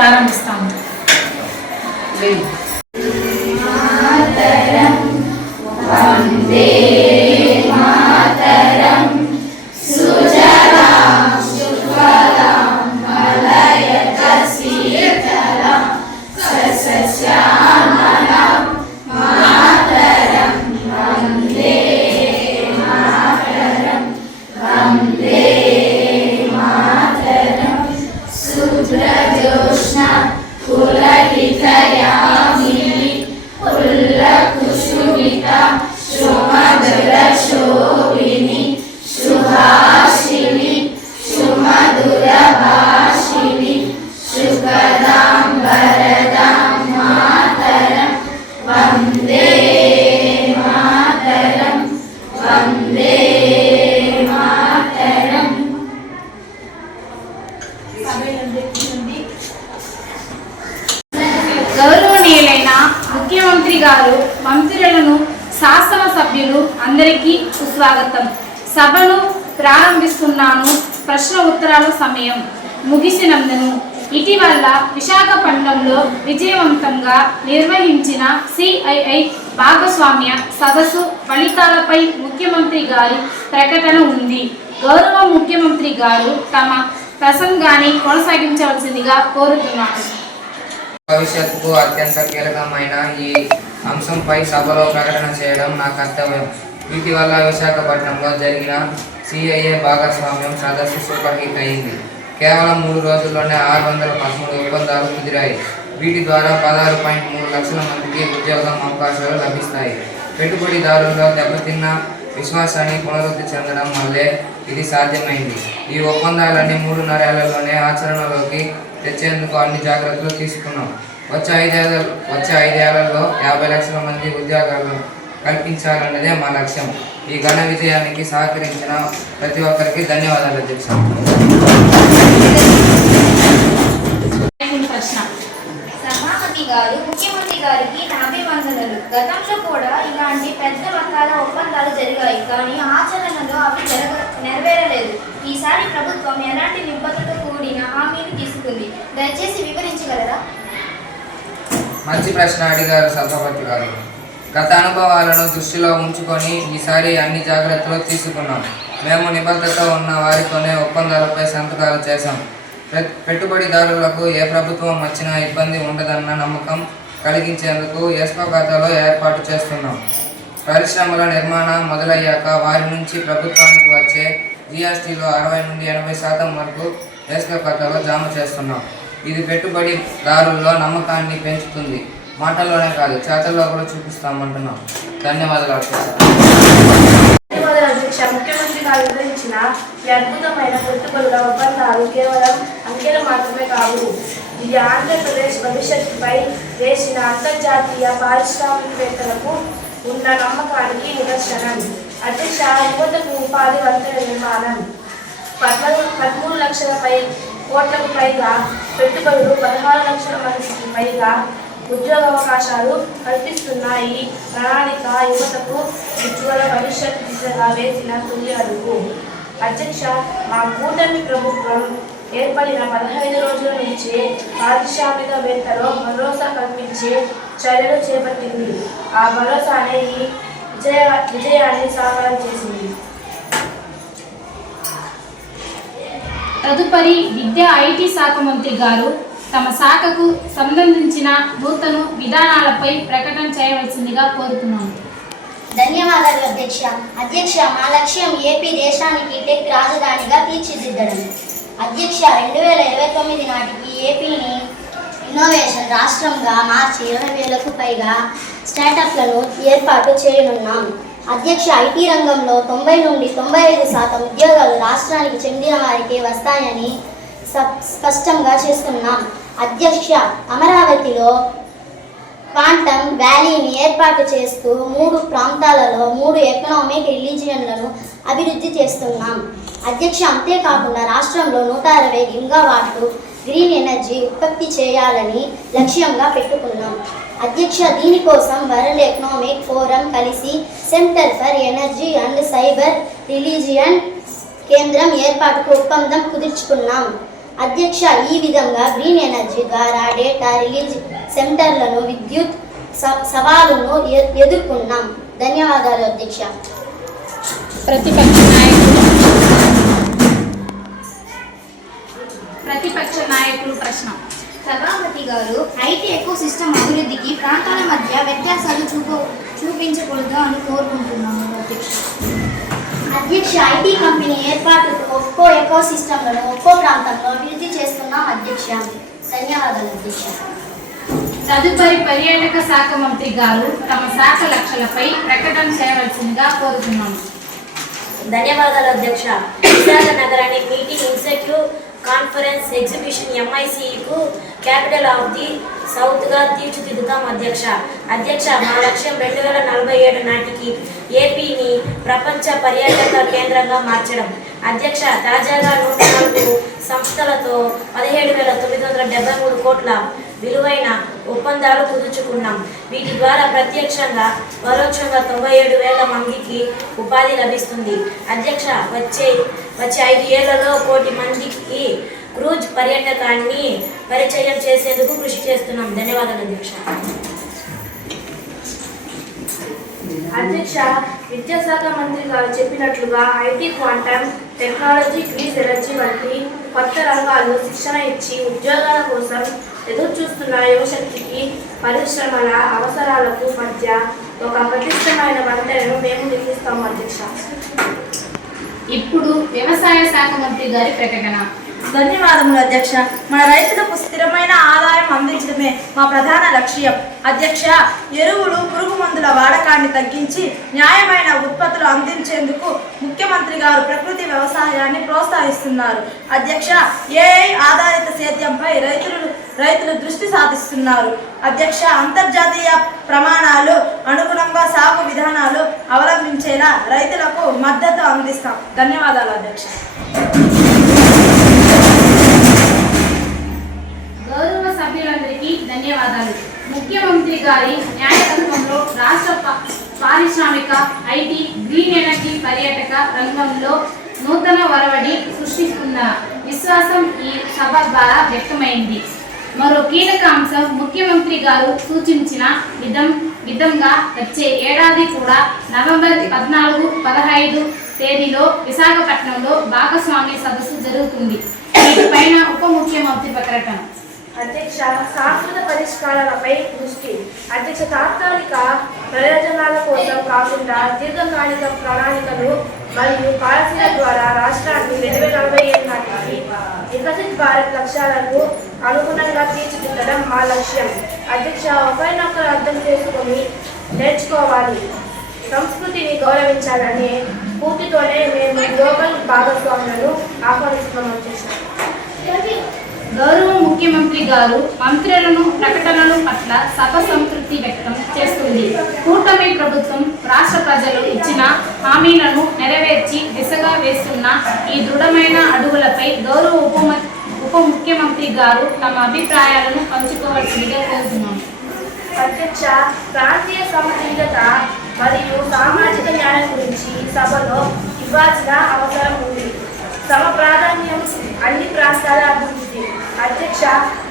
ప్రారంభిస్తాము. గౌరవనీయులైన ముఖ్యమంత్రి గారు, మంత్రులను, శాసన సభ్యులు అందరికీ సుస్వాగతం. సభను ప్రారంభిస్తున్నాను. ప్రశ్న ఉత్తరాల సమయం ముగిసినందును ఇటీవల విశాఖపట్నంలో విజయవంతంగా నిర్వహించిన సిఐఐ భాగస్వామ్య సదస్సు ఫలితాలపై ముఖ్యమంత్రి గారి ప్రకటన ఉంది. గౌరవ ముఖ్యమంత్రి గారు తమ ప్రసంగాన్ని కొనసాగించవలసిందిగా కోరుతున్నాను. భవిష్యత్తుకు అత్యంత కీలకమైన ఈ అంశంపై సభలో ప్రకటన చేయడం నా కర్తవ్యం. ఇటీవల విశాఖపట్నంలో జరిగిన సిఐఏ భాగస్వామ్యం సదస్సు సూపర్ హిట్ అయింది. కేవలం 3 రోజుల్లోనే 613 ఒప్పందాలు కుదిరాయి. వీటి ద్వారా 16.3 లక్షల మందికి ఉద్యోగం అవకాశాలు లభిస్తాయి. పెట్టుబడిదారుల్లో దెబ్బతిన్న విశ్వాసాన్ని పునరుద్ధి చెందడం వల్లే ఇది సాధ్యమైంది. ఈ ఒప్పందాలన్నీ 3.5 ఏళ్లలోనే ఆచరణలోకి తెచ్చేందుకు అన్ని జాగ్రత్తలు తీసుకున్నాం. వచ్చే 5 ఏళ్లలో 50 లక్షల మంది ఉద్యోగాలు కల్పించాలన్నదే మా లక్ష్యం. ఈ ఘన విజయానికి సహకరించిన ప్రతి ఒక్కరికి ధన్యవాదాలు అధ్యక్ష. సభాపతి గారు, ముఖ్యమంత్రి గారికి నా అభివందనలు. గతంలో కూడా ఇలాంటి పెద్ద మొత్తాల ఒప్పందాలు జరిగాయి, కానీ ఆచరణలో అవి నెరవేరలేదు. ఈసారి ప్రభుత్వం ఎలాంటి నిబద్ధతతో కూడిన హామీని తీసుకుంది? దయచేసి వివరించగలరా? మంచి ప్రశ్న అడిగారు సభాపతి గారు. గత అనుభవాలను దృష్టిలో ఉంచుకొని ఈసారి అన్ని జాగ్రత్తలు తీసుకున్నాం. మేము నిబద్ధత ఉన్న వారితోనే ఒప్పందాలపై సంతకాలు చేశాం. పెట్టుబడిదారులకు ఏ ప్రభుత్వం వచ్చినా ఇబ్బంది ఉండదన్న నమ్మకం కలిగించేందుకు ఎస్కో ఖాతాలో ఏర్పాటు చేస్తున్నాం. పరిశ్రమల నిర్మాణం మొదలయ్యాక వారి నుంచి ప్రభుత్వానికి వచ్చే జిఎస్టీలో 60 నుండి 80% వరకు ఎస్కో ఖాతాలో జమ చేస్తున్నాం. ఇది పెట్టుబడిదారుల్లో నమ్మకాన్ని పెంచుతుంది. మాటల్లోనే కాదు, చేతల్లో కూడా చూపిస్తామంటున్నాం. ధన్యవాదాలు అధ్యక్ష. ముఖ్యమంత్రి గారు వివరించిన ఈ అద్భుతమైన పెట్టుబడుల ఒప్పందాలు కేవలం అంకెలు మాత్రమే కావు. ఇది ఆంధ్రప్రదేశ్ భవిష్యత్తుపై వేసిన అంతర్జాతీయ పారిశ్రామికవేత్తలకు ఉన్న నమ్మకానికి నిదర్శనం. అధ్యక్ష, యువతకు ఉపాధి వంతెన నిర్మాణం, 13 లక్షల కోట్లకు పైగా పెట్టుబడులు, 16 లక్షల మందికి పైగా ఉద్యోగ అవకాశాలు కల్పిస్తున్నాయి. ప్రణాళిక యువతకు ఉజ్వల భవిష్యత్తు దిశగా వేసిన తొలి అడుగు. అధ్యక్ష, మా కూటమి ప్రభుత్వం ఏర్పడిన 15 రోజుల నుంచే పారిశ్రామికవేత్తలో భరోసా కల్పించే చర్యలు చేపట్టింది. ఆ భరోసానే ఈ విజయాన్ని సాకారం చేసింది. తదుపరి విద్యా ఐటీ శాఖ మంత్రి గారు తమ శాఖకు సంబంధించిన నూతన విధానాలపై ప్రకటన చేయవలసిందిగా కోరుతున్నాను. ధన్యవాదాలు అధ్యక్ష. అధ్యక్ష, మా లక్ష్యం ఏపీ దేశానికి టెక్ రాజధానిగా తీర్చిదిద్దడం. అధ్యక్ష, 2029 నాటికి ఏపీని ఇన్నోవేషన్ రాష్ట్రంగా మార్చి 20,000కు పైగా స్టార్టప్లను ఏర్పాటు చేయనున్నాం. అధ్యక్ష, ఐటీ రంగంలో 90 నుండి 95% ఉద్యోగాలు రాష్ట్రానికి చెందిన వారికి వస్తాయని స్పష్టంగా చేస్తున్నాం. అధ్యక్ష, అమరావతిలో క్వాంటమ్ వ్యాలీని ఏర్పాటు చేస్తూ 3 ప్రాంతాలలో 3 ఎకనామిక్ రిలీజియన్లను అభివృద్ధి చేస్తున్నాం. అధ్యక్ష, అంతేకాకుండా రాష్ట్రంలో 160 గిగావాట్లు గ్రీన్ ఎనర్జీ ఉత్పత్తి చేయాలని లక్ష్యంగా పెట్టుకున్నాం. అధ్యక్ష, దీనికోసం వరల్డ్ ఎకనామిక్ ఫోరం కలిసి centre for energy and cyber religion కేంద్రం ఏర్పాటుకు ఒప్పందం కుదుర్చుకున్నాం. అధ్యక్ష, ఈ విధంగా గ్రీన్ ఎనర్జీ ద్వారా డేటా రిలీజ్ సెంటర్లను విద్యుత్ సవాలును ఎదుర్కొన్నాం. ధన్యవాదాలు అధ్యక్ష. ప్రతిపక్ష నాయకులు ప్రశ్న. సభాపతి గారు, ఐటీ ఎకో సిస్టమ్ అభివృద్ధికి ప్రాంతాల మధ్య వ్యత్యాసాలు చూపించకూడదు అని కోరుకుంటున్నాము అధ్యక్ష. అధ్యక్ష, ఐటీ కంపెనీ ఏర్పాటుకు ఒక్కో ఎకో సిస్టమ్లను ఒక్కో ప్రాంతంలో అభివృద్ధి చేస్తున్నాం అధ్యక్ష. ధన్యవాదాలు అధ్యక్ష. తదుపరి పర్యాటక శాఖ మంత్రి గారు తమ శాఖ లక్ష్యాలపై ప్రకటన చేయవలసిందిగా కోరుతున్నాము. ధన్యవాదాలు అధ్యక్ష. విశాఖ నగరాన్ని మీటింగ్ ఇన్స్టిట్యూట్ కాన్ఫరెన్స్ ఎగ్జిబిషన్ MICకు క్యాపిటల్ ఆఫ్ ది సౌత్గా తీర్చిదిద్దుతాం అధ్యక్ష. మా లక్ష్యం 2047 నాటికి ఏపీని ప్రపంచ పర్యాటక కేంద్రంగా మార్చడం. అధ్యక్ష, తాజాగా 104 సంస్థలతో 17,973 కోట్ల విలువైన ఒప్పందాలు కుదుర్చుకున్నాం. వీటి ద్వారా ప్రత్యక్షంగా పరోక్షంగా 97,000 మందికి ఉపాధి లభిస్తుంది. అధ్యక్ష, వచ్చే 5 ఏళ్లలో 1 కోటి మందికి క్రూజ్ పర్యాటకాన్ని పరిచయం చేసేందుకు కృషి చేస్తున్నాం. ధన్యవాదాలు అధ్యక్ష. అధ్యక్ష, విద్యాశాఖ మంత్రి గారు చెప్పినట్లుగా IT, quantum technology, green energy వంటి కొత్త రంగాల్లో శిక్షణ ఇచ్చి ఉద్యోగాల కోసం ఎదురు చూస్తున్న యువశక్తికి పరిశ్రమల అవసరాలకు మధ్య ఒక పటిష్టమైన వంతెనను మేము నిర్మిస్తాము అధ్యక్ష. ఇప్పుడు వ్యవసాయ శాఖ మంత్రి గారి ప్రకటన. ధన్యవాదములు అధ్యక్ష. మన రైతులకు స్థిరమైన ఆదాయం అందించడమే మా ప్రధాన లక్ష్యం. అధ్యక్ష, ఎరువులు, పురుగు మందుల వాడకాన్ని తగ్గించి న్యాయమైన ఉత్పత్తులు అందించేందుకు ముఖ్యమంత్రి గారు ప్రకృతి వ్యవసాయాన్ని ప్రోత్సహిస్తున్నారు. అధ్యక్ష, AI ఆధారిత సేద్యంపై రైతులు దృష్టి సాధిస్తున్నారు. అధ్యక్ష, అంతర్జాతీయ ప్రమాణాలు అనుగుణంగా సాగు విధానాలు అవలంబించేలా రైతులకు మద్దతు అందిస్తాం. ధన్యవాదాలు అధ్యక్ష. గౌరవ సభ్యులందరికీ ధన్యవాదాలు. ముఖ్యమంత్రి గారి న్యాయకత్వంలో రాష్ట్ర పారిశ్రామిక, ఐటీ, గ్రీన్ ఎనర్జీ, పర్యాటక రంగంలో నూతన ఒరవడి సృష్టిస్తున్న విశ్వాసం ఈ సభ ద్వారా వ్యక్తమైంది. మరో కీలక అంశం, ముఖ్యమంత్రి గారు సూచించిన విధంగా వచ్చే ఏడాది కూడా నవంబర్ 14, 15 తేదీలో విశాఖపట్నంలో భాగస్వామ్య సదస్సు జరుగుతుంది. వీటిపైన ఉప ముఖ్యమంత్రి ప్రకటన. అధ్యక్ష, శాశ్వత పరిష్కారాలపై దృష్టి. అధ్యక్ష, తాత్కాలిక ప్రయోజనాల కోసం కాకుండా దీర్ఘకాలిక ప్రణాళికలు మరియు పాలసీల ద్వారా రాష్ట్రాన్ని 2047 నాటికి వికసిత్ భారత్ లక్ష్యాలకు అనుగుణంగా తీర్చిదిద్దడం మా లక్ష్యం. అధ్యక్ష, ఒకరినొకరు అర్థం చేసుకొని నేర్చుకోవాలి, సంస్కృతిని గౌరవించాలనే స్ఫూర్తితోనే మేము గ్లోబల్ భాగస్వాములను ఆహ్వానిస్తున్నాం అధ్యక్ష. గౌరవ ముఖ్యమంత్రి గారు మంత్రులను ప్రకటనల పట్ల సభ సంతృప్తి వ్యక్తం చేస్తుంది. కూటమి ప్రభుత్వం రాష్ట్ర ప్రజలు ఇచ్చిన హామీలను నెరవేర్చి దిశగా వేస్తున్న ఈ దృఢమైన అడుగులపై గౌరవ ఉప ముఖ్యమంత్రి గారు తమ అభిప్రాయాలను పంచుకోవాల్సిందిగా కోరుతున్నాను. అధ్యక్ష, ప్రాంతీయ సమతుల్యత మరియు సామాజిక న్యాయం గురించి సభలో ఇవ్వాల్సిన అవసరం ఉంది. సమ ప్రాధాన్యం అన్ని ప్రాంతాల అభివృద్ధి. అధ్యక్ష,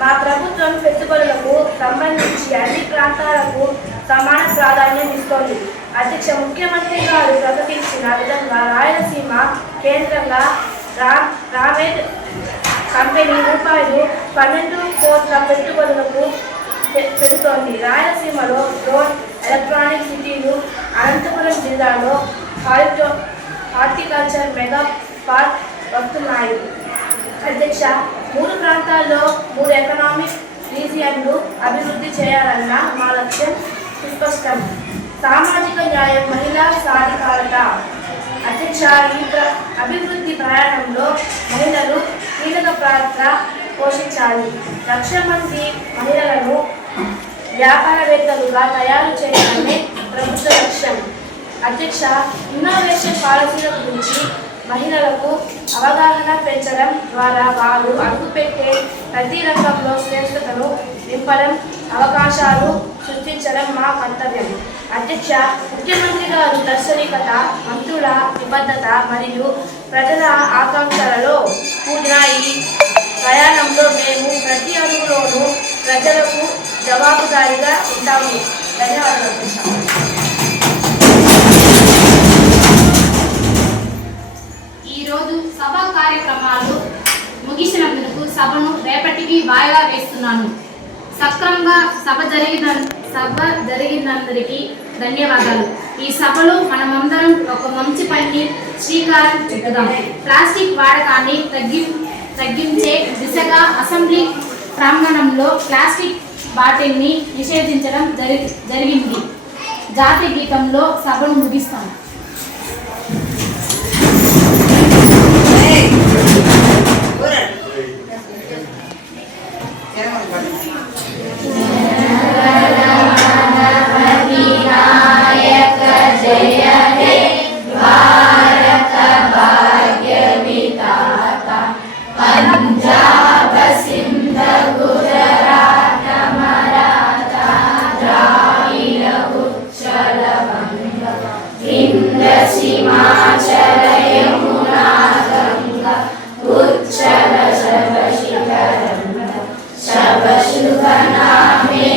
మా ప్రభుత్వం పెట్టుబడులకు సంబంధించి అన్ని ప్రాంతాలకు సమాన ప్రాధాన్యం ఇస్తోంది. అధ్యక్ష, ముఖ్యమంత్రి గారు ప్రకటించిన విధంగా రాయలసీమ కేంద్రంగా రామేడ్ కంపెనీ ₹12 కోట్ల పెట్టుబడులకు పెడుతోంది. రాయలసీమలో రోడ్, ఎలక్ట్రానిక్ సిటీలు, అనంతపురం జిల్లాలో హార్టికల్చర్ మెగా పార్క్ వస్తున్నాయి. అధ్యక్ష, 3 ప్రాంతాల్లో 3 ఎకనామిక్ రీజియన్లు అభివృద్ధి చేయాలన్న మా లక్ష్యం సుస్పష్టం. సామాజిక న్యాయం, మహిళా సాధికారత. అధ్యక్ష, ఈ అభివృద్ధి ప్రయాణంలో మహిళలు కీలక పాత్ర పోషించాలి. 1,00,000 మంది మహిళలను వ్యాపారవేత్తలుగా తయారు చేయడమే ప్రభుత్వ లక్ష్యం. అధ్యక్ష, ఇన్నోవేషన్ పాలసీల గురించి మహిళలకు అవగాహన పెంచడం ద్వారా వారు అడుగుపెట్టే ప్రతి రంగంలో శ్రేష్టతను నింపడం, అవకాశాలు సృష్టించడం మా కర్తవ్యం. అధ్యక్ష, ముఖ్యమంత్రి గారు దార్శనికత, మంత్రుల నిబద్ధత మరియు ప్రజల ఆకాంక్షలలో కూడిన ఈ ప్రయాణంలో మేము ప్రతి అడుగులోనూ ప్రజలకు జవాబుదారీగా ఉంటాము. ధన్యవాదాలు అధ్యక్ష. ఈరోజు సభా కార్యక్రమాలు ముగిసినందుకు సభను రేపటికి వాయిదా వేస్తున్నాను. సక్రమంగా సభ జరిగినందరికీ ధన్యవాదాలు. ఈ సభలో మనమందరం ఒక మంచి పని శ్రీకారం చుట్టుదాం. ప్లాస్టిక్ వాడకాన్ని తగ్గించే దిశగా అసెంబ్లీ ప్రాంగణంలో ప్లాస్టిక్ బాటిల్ని నిషేధించడం జరిగింది. జాతీయ గీతంలో సభను ముగిస్తాం. శుభ నామే